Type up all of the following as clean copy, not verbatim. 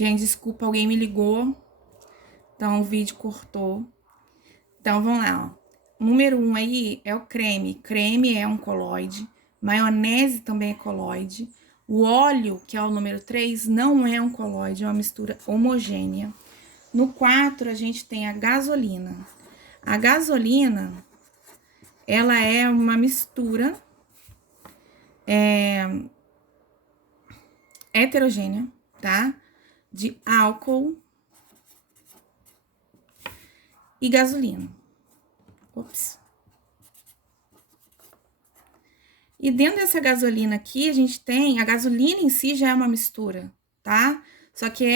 Gente, desculpa, alguém me ligou. Então, o vídeo cortou. Então, vamos lá, ó. Número 1 aí é o creme. Creme é um coloide. Maionese também é coloide. O óleo, que é o número 3, não é um coloide, é uma mistura homogênea. No 4, a gente tem a gasolina. A gasolina, ela é uma mistura heterogênea, tá? De álcool e gasolina. Ops. E dentro dessa gasolina aqui, a gente tem... A gasolina em si já é uma mistura, tá? Só que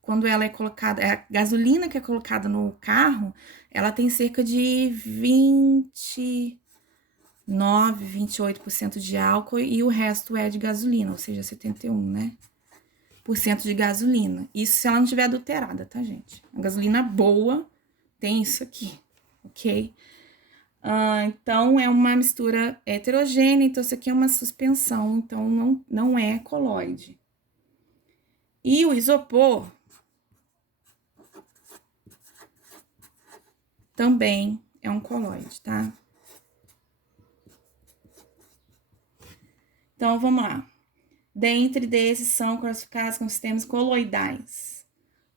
quando ela é colocada... A gasolina que é colocada no carro, ela tem cerca de 28% de álcool e o resto é de gasolina, ou seja, 71, né? Por cento de gasolina. Isso se ela não estiver adulterada, tá, gente? A gasolina boa tem isso aqui, ok? Então, é uma mistura heterogênea, então isso aqui é uma suspensão, então não é coloide. E o isopor também é um coloide, tá? Então, vamos lá. Dentre desses são classificados como sistemas coloidais.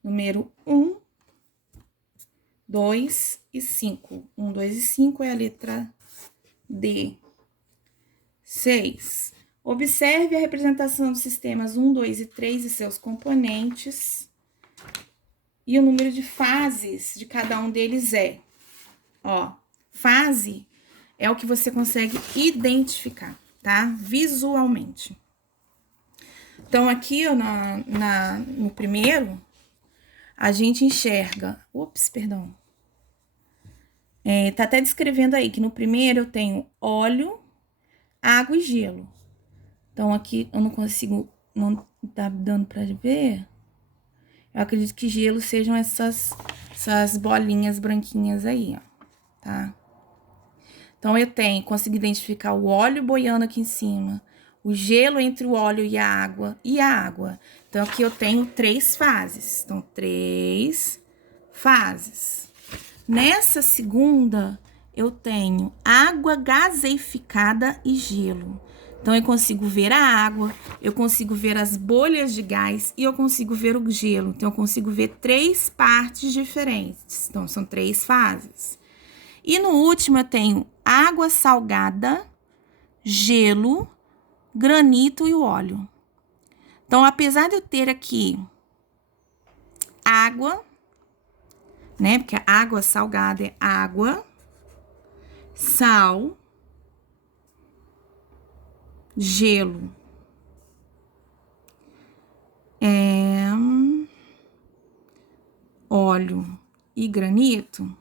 Número 1, 2 e 5. 1, 2 e 5 é a letra D. 6. Observe a representação dos sistemas 1, 2 e 3 e seus componentes. E o número de fases de cada um deles é. Ó, fase é o que você consegue identificar, tá? Visualmente. Então, aqui, ó, no primeiro, a gente enxerga... Ups, perdão. Tá até descrevendo aí que no primeiro eu tenho óleo, água e gelo. Então, aqui eu não consigo... Não tá dando pra ver? Eu acredito que gelo sejam essas bolinhas branquinhas aí, ó, tá? Então, eu consigo identificar o óleo boiando aqui em cima, o gelo entre o óleo e a água, Então, aqui eu tenho 3 fases. Então, 3 fases. Nessa segunda, eu tenho água gaseificada e gelo. Então, eu consigo ver a água, eu consigo ver as bolhas de gás e eu consigo ver o gelo. Então, eu consigo ver 3 partes diferentes. Então, são 3 fases. E no último, eu tenho água salgada, gelo, granito e o óleo. Então, apesar de eu ter aqui água, né? Porque a água salgada é água, sal, gelo, óleo e granito.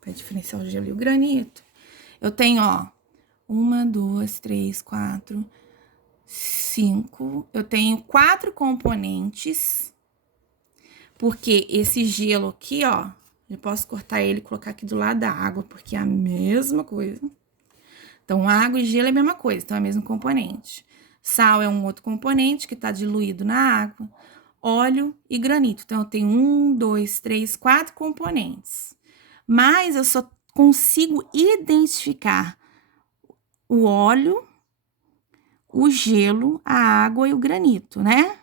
Para diferenciar o gelo e o granito. Eu tenho, ó, 1, 2, 3, 4, 5. Eu tenho 4 componentes. Porque esse gelo aqui, ó, eu posso cortar ele e colocar aqui do lado da água, porque é a mesma coisa. Então, água e gelo é a mesma coisa, então é o mesmo componente. Sal é um outro componente que tá diluído na água. Óleo e granito. Então, eu tenho 1, 2, 3, 4 componentes. Mas eu só consigo identificar o óleo, o gelo, a água e o granito, né?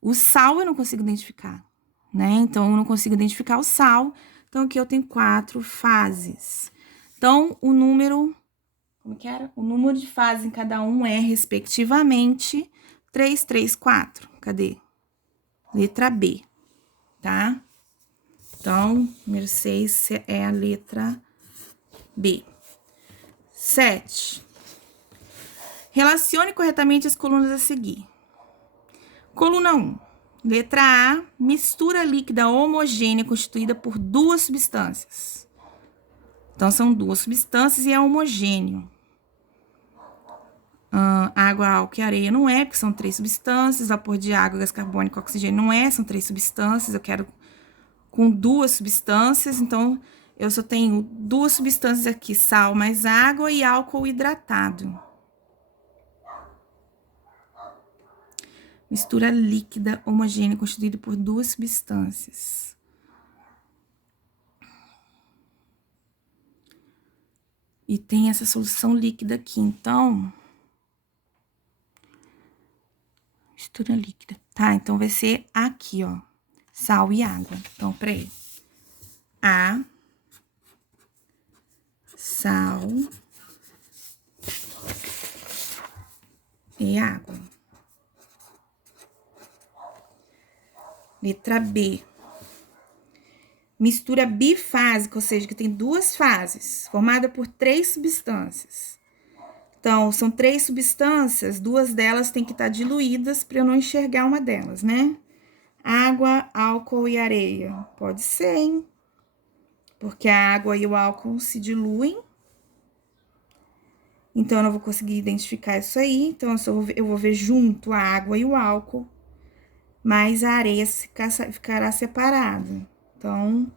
O sal eu não consigo identificar, né? Então, eu não consigo identificar o sal. Então, aqui eu tenho 4 fases. Então, o número... Como que era? O número de fases em cada um é, respectivamente, 3, 3, 4. Cadê? Letra B, tá? Então, número 6 é a letra B. 7. Relacione corretamente as colunas a seguir. Coluna 1. Letra A, mistura líquida homogênea constituída por 2 substâncias. Então, são 2 substâncias e é homogêneo. Água, álcool e areia não é, porque são 3 substâncias. Vapor de água, gás carbônico, oxigênio não é, são 3 substâncias. Eu quero com 2 substâncias, então eu só tenho 2 substâncias aqui, sal mais água e álcool hidratado. Mistura líquida homogênea constituída por duas substâncias. E tem essa solução líquida aqui, então... Mistura líquida. Tá, então vai ser aqui, ó. Sal e água. Então, peraí. Sal e água. Letra B. Mistura bifásica, ou seja, que tem duas fases, formada por 3 substâncias. Então, são 3 substâncias, 2 delas têm que estar diluídas para eu não enxergar uma delas, né? Água, álcool e areia. Pode ser, hein? Porque a água e o álcool se diluem. Então, eu não vou conseguir identificar isso aí. Então, eu vou ver junto a água e o álcool, mas a areia ficará separada. Então,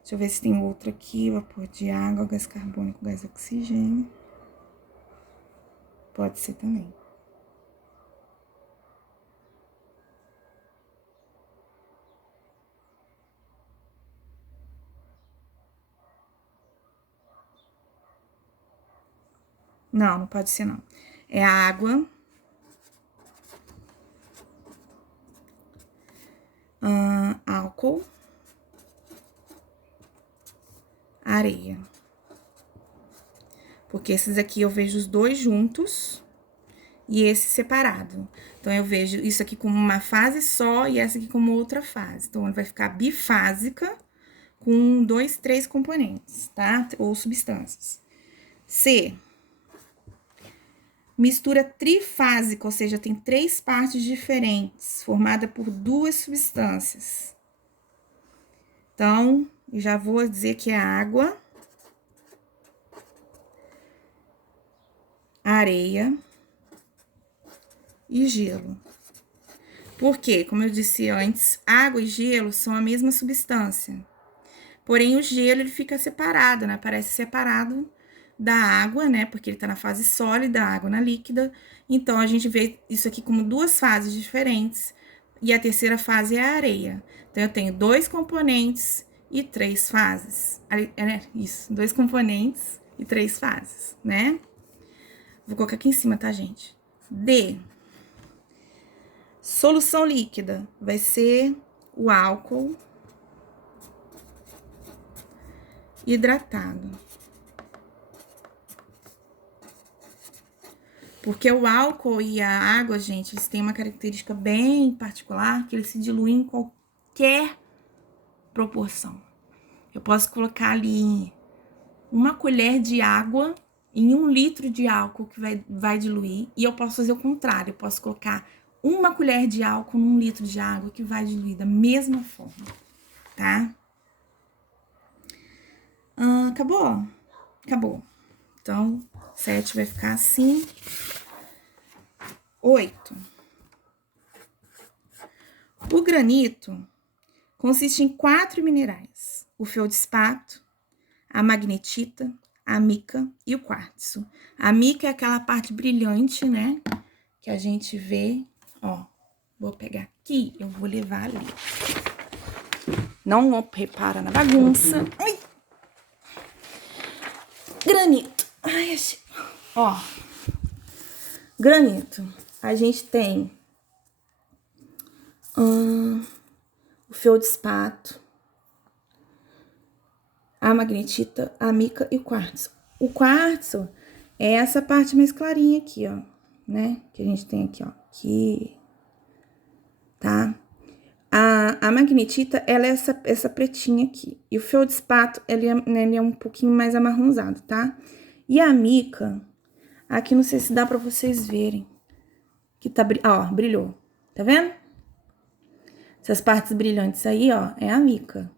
deixa eu ver se tem outro aqui. Vapor de água, gás carbônico, gás oxigênio. Pode ser também. Não, não pode ser, não. É água. Álcool. Areia. Porque esses aqui eu vejo os dois juntos e esse separado. Então, eu vejo isso aqui como uma fase só e essa aqui como outra fase. Então, vai ficar bifásica com 2, 3 componentes, tá? Ou substâncias. C. Mistura trifásica, ou seja, tem 3 partes diferentes, formada por 2 substâncias. Então, eu já vou dizer que é água, areia e gelo. Por quê? Como eu disse antes, água e gelo são a mesma substância. Porém, o gelo, ele fica separado, né? Parece separado da água, né? Porque ele tá na fase sólida, a água na líquida. Então, a gente vê isso aqui como 2 fases diferentes. E a terceira fase é a areia. Então, eu tenho 2 componentes e 3 fases. Isso, 2 componentes e 3 fases, né? Vou colocar aqui em cima, tá, gente? D. Solução líquida vai ser o álcool hidratado. Porque o álcool e a água, gente, eles têm uma característica bem particular, que eles se diluem em qualquer proporção. Eu posso colocar ali 1 colher de água em 1 litro de álcool que vai diluir, e eu posso fazer o contrário, eu posso colocar 1 colher de álcool num litro de água que vai diluir da mesma forma, tá? Acabou? Acabou. Então, 7 vai ficar assim. 8. O granito consiste em 4 minerais: o feldspato, a magnetita, a mica e o quartzo. A mica é aquela parte brilhante, né? Que a gente vê, ó. Vou pegar aqui, eu vou levar ali. Não repara na bagunça. Ai. Granito. Ai, achei. Ó. Granito. A gente tem o feldspato, a magnetita, a mica e o quartzo. O quartzo é essa parte mais clarinha aqui, ó, né? Que a gente tem aqui, ó. Aqui, tá? A magnetita, ela é essa pretinha aqui. E o feldspato, ele é um pouquinho mais amarronzado, tá? E a mica, aqui não sei se dá pra vocês verem. Que tá, ó, brilhou. Tá vendo? Essas partes brilhantes aí, ó, é a mica.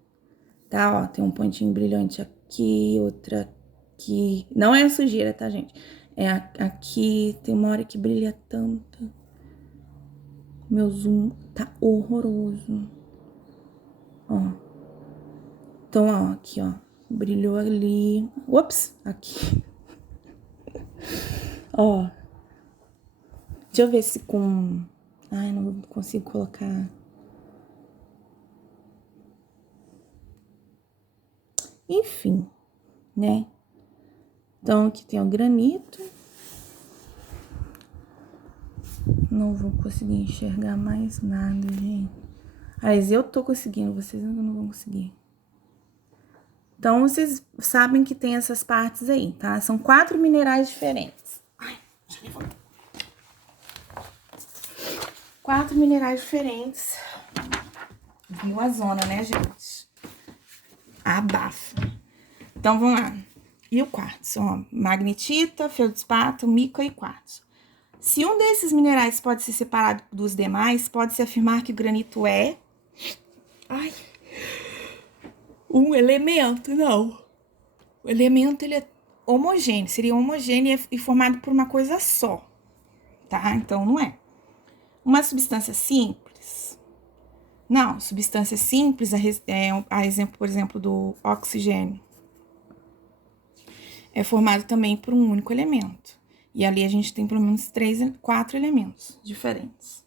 Tá, ó, tem um pontinho brilhante aqui, outra aqui. Não é sujeira, tá, gente? É aqui, tem uma hora que brilha tanto. Meu zoom tá horroroso. Ó. Então, ó, aqui, ó. Brilhou ali. Ups, aqui. Ó. Deixa eu ver se com Ai, não consigo colocar. Enfim, né? Então, aqui tem o granito. Não vou conseguir enxergar mais nada, gente. Mas eu tô conseguindo, vocês não vão conseguir. Então, vocês sabem que tem essas partes aí, tá? São 4 minerais diferentes. Ai, deixa eu levantar. 4 minerais diferentes. Viu a zona, né, gente? Abafa. Então, vamos lá. E o quartzo, ó. Magnetita, feldspato, mica e quartzo. Se um desses minerais pode ser separado dos demais, pode-se afirmar que o granito é... Ai... um elemento, não. O elemento, ele é homogêneo. Seria homogêneo e formado por uma coisa só, tá? Então, não é. Uma substância simples... Não, substância simples a exemplo, por exemplo, do oxigênio. É formado também por um único elemento. E ali a gente tem pelo menos 4 elementos diferentes.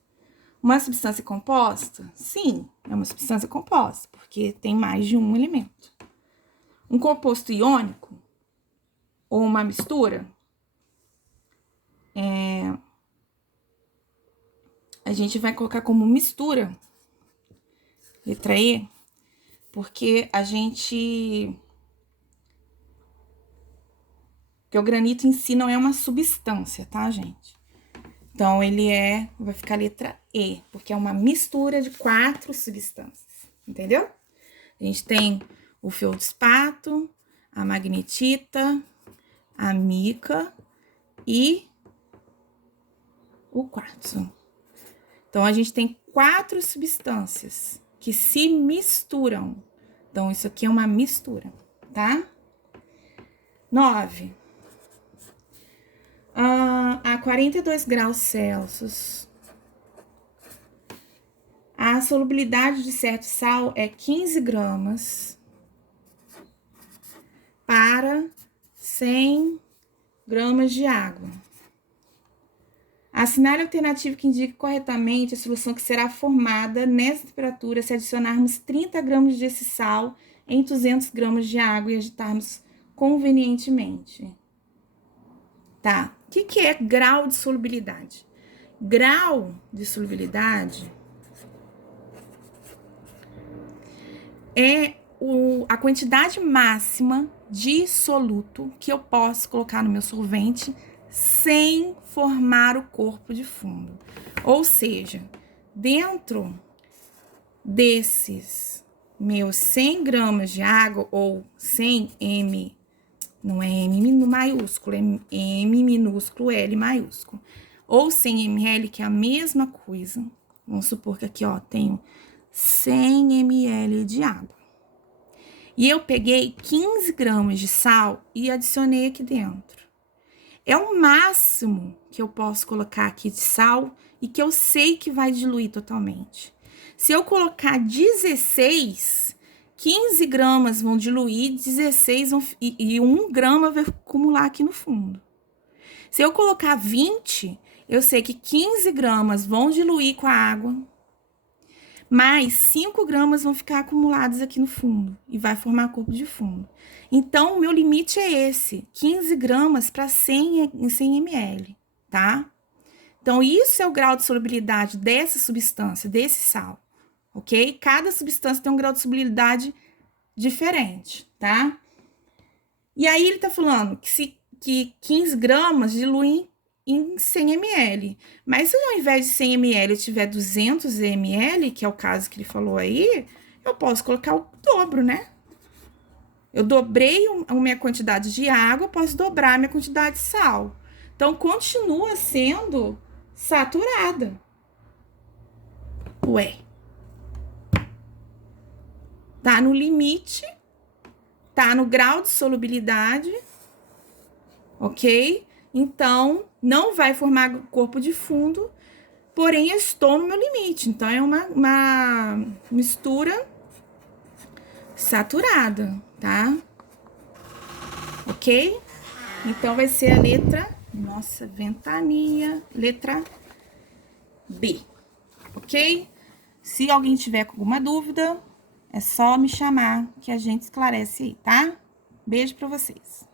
Uma substância composta? Sim, é uma substância composta, porque tem mais de um elemento. Um composto iônico ou uma mistura? A gente vai colocar como mistura, letra E, porque porque o granito em si não é uma substância, tá, gente? Então, vai ficar letra E, porque é uma mistura de 4 substâncias, entendeu? A gente tem o feldspato, a magnetita, a mica e o quartzo. Então, a gente tem 4 substâncias que se misturam. Então, isso aqui é uma mistura, tá? 9. A 42 graus Celsius, a solubilidade de certo sal é 15 gramas para 100 gramas de água. Assinale a alternativa que indique corretamente a solução que será formada nessa temperatura se adicionarmos 30 gramas desse sal em 200 gramas de água e agitarmos convenientemente. Tá? O que é grau de solubilidade? Grau de solubilidade é a quantidade máxima de soluto que eu posso colocar no meu solvente sem formar o corpo de fundo. Ou seja, dentro desses meus 100 gramas de água, ou 100 m, não é M maiúsculo, é M minúsculo, L maiúsculo, ou 100 ml, que é a mesma coisa. Vamos supor que aqui, ó, tenho 100 ml de água. E eu peguei 15 gramas de sal e adicionei aqui dentro. É o máximo que eu posso colocar aqui de sal e que eu sei que vai diluir totalmente. Se eu colocar 16, 15 gramas vão diluir, 16 e 1 grama vai acumular aqui no fundo. Se eu colocar 20, eu sei que 15 gramas vão diluir com a água, mais 5 gramas vão ficar acumulados aqui no fundo e vai formar corpo de fundo. Então, o meu limite é esse, 15 gramas para 100 ml, tá? Então, isso é o grau de solubilidade dessa substância, desse sal, ok? Cada substância tem um grau de solubilidade diferente, tá? E aí, ele tá falando que 15 gramas diluem em 100 ml. Mas se ao invés de 100 ml eu tiver 200 ml, que é o caso que ele falou aí, eu posso colocar o dobro, né? Eu dobrei a minha quantidade de água, eu posso dobrar a minha quantidade de sal. Então, continua sendo saturada. Ué. Tá no limite, tá no grau de solubilidade, ok? Então, não vai formar corpo de fundo, porém, eu estou no meu limite. Então, é uma mistura saturada, tá? Ok? Então, vai ser a letra... Nossa, ventania. Letra B. ok? Se alguém tiver com alguma dúvida, é só me chamar que a gente esclarece aí, tá? Beijo pra vocês.